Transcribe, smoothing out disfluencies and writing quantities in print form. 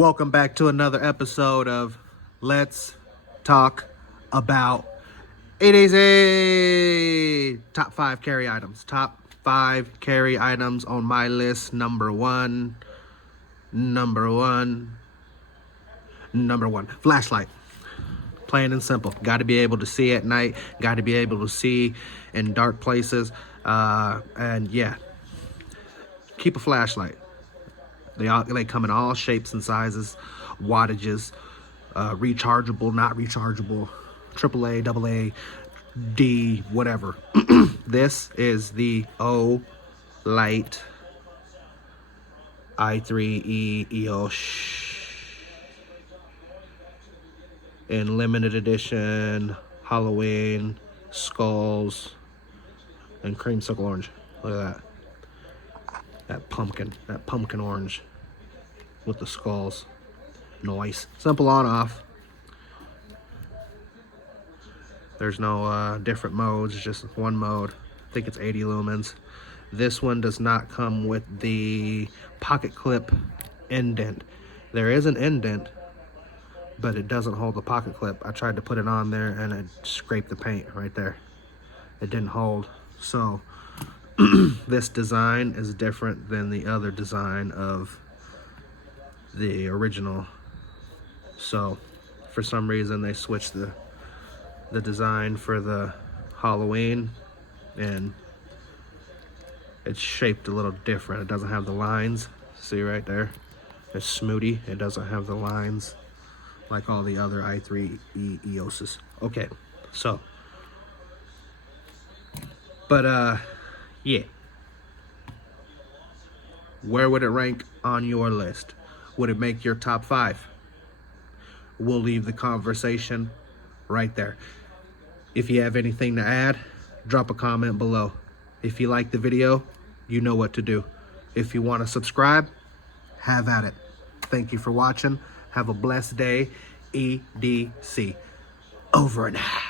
Welcome back to another episode of Let's Talk About EDC. Top 5 carry items. Top 5 carry items on my list. Number one. Flashlight. Plain and simple. Got to be able to see at night. Got to be able to see in dark places. And yeah, keep a flashlight. They come in all shapes and sizes, wattages, rechargeable, not rechargeable, AAA, AA, D, whatever. This is the Olight i3e EOS in limited edition, Halloween, skulls, and creamsicle orange. Look at that. That pumpkin orange with the skulls. Nice. Simple on off. There's no different modes, just one mode. I think it's 80 lumens. This one does not come with the pocket clip indent. There is an indent, but it doesn't hold the pocket clip. I tried to put it on there and it scraped the paint right there. It didn't hold. So this design is different than the other design of the original. So for some reason they switched the design for the Halloween, and it's shaped a little different. It doesn't have the lines. See right there? It's smoothie. It doesn't have the lines like all the other i3e EOSs. Okay, so but yeah. Where would it rank on your list? Would it make your top 5? We'll leave the conversation right there. If you have anything to add, drop a comment below. If you like the video, you know what to do. If you want to subscribe, have at it. Thank you for watching. Have a blessed day. EDC. Over and out.